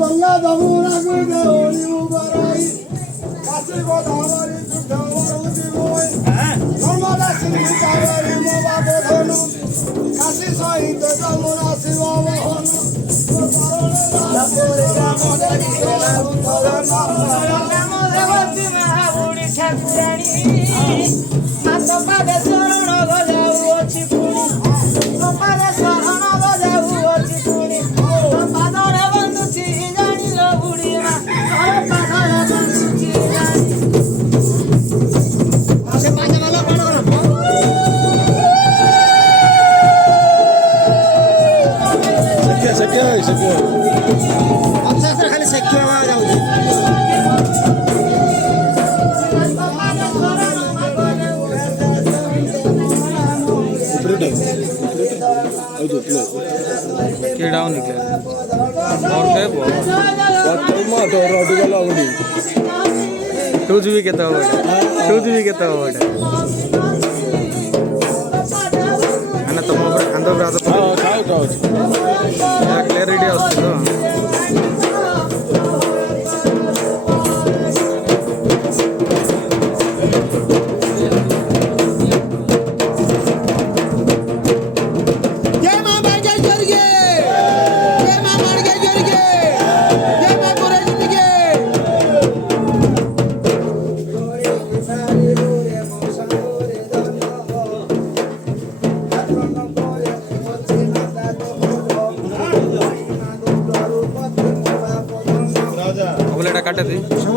गंगा जमुना गुरु मुबारक काशी गोदावरी सुधावरी मोय नर्मदा सिंधु कावेरी मोवा बोधन काशी सहित जमुना शिव मोहन महाबुड़ी ठाकुराणी सात पादे शरण गजाऊ अछि पुणी पादे शरण गजाऊ अछि पुणी पादरे बंधुछि जानिलो बुढ़ी मा पादरे बंधुछि जानि से पांच वाला कोन कोन सख्य अब से खाली सख्य आवाज आउछि कीड़ा निकले और के बहुत टूज भी केता हो अना तुम ऊपर अंदर रात क्लियरिटी వస్తుందో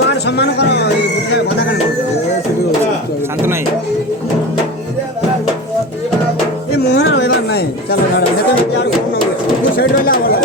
समान सम्मान करो भदा कर शांत नहीं ये मोहन रहबार नहीं चलो गाड़ी देखो यार फोन तू साइड रहला वाला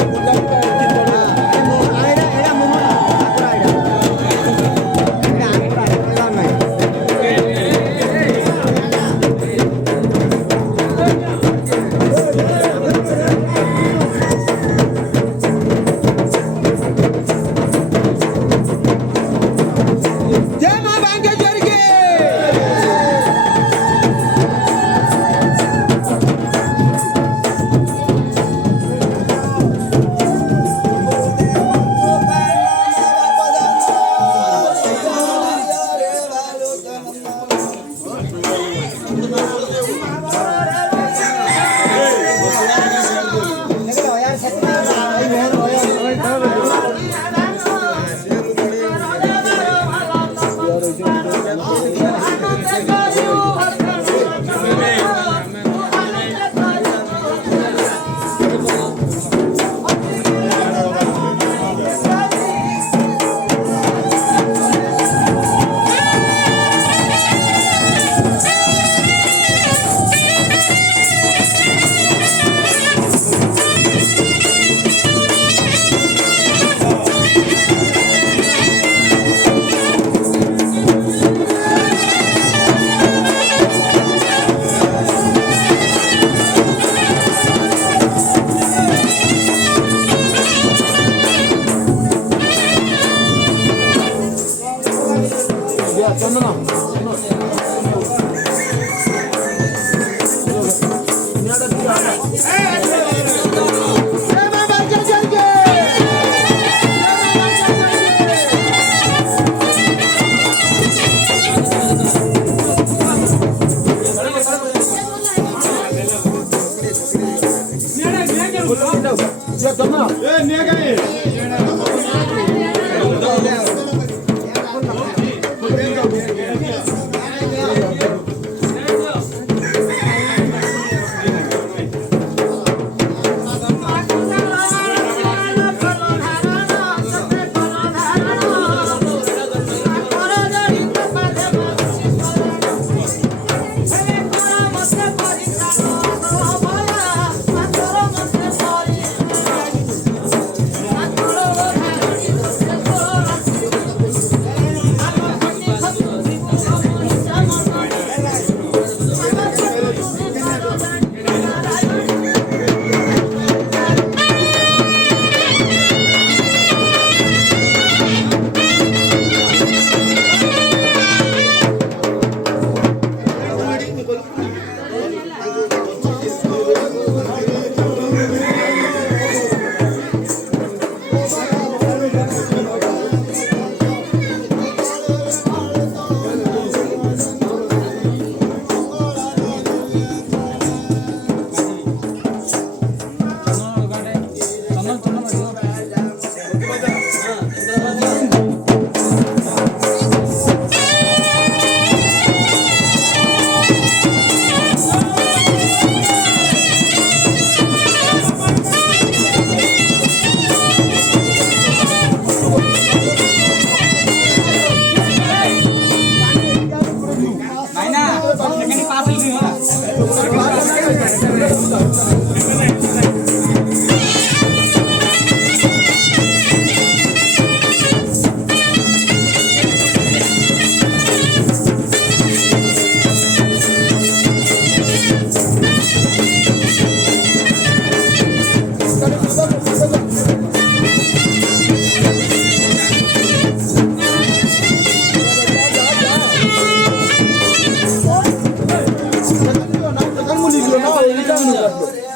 ಚಾನಲ್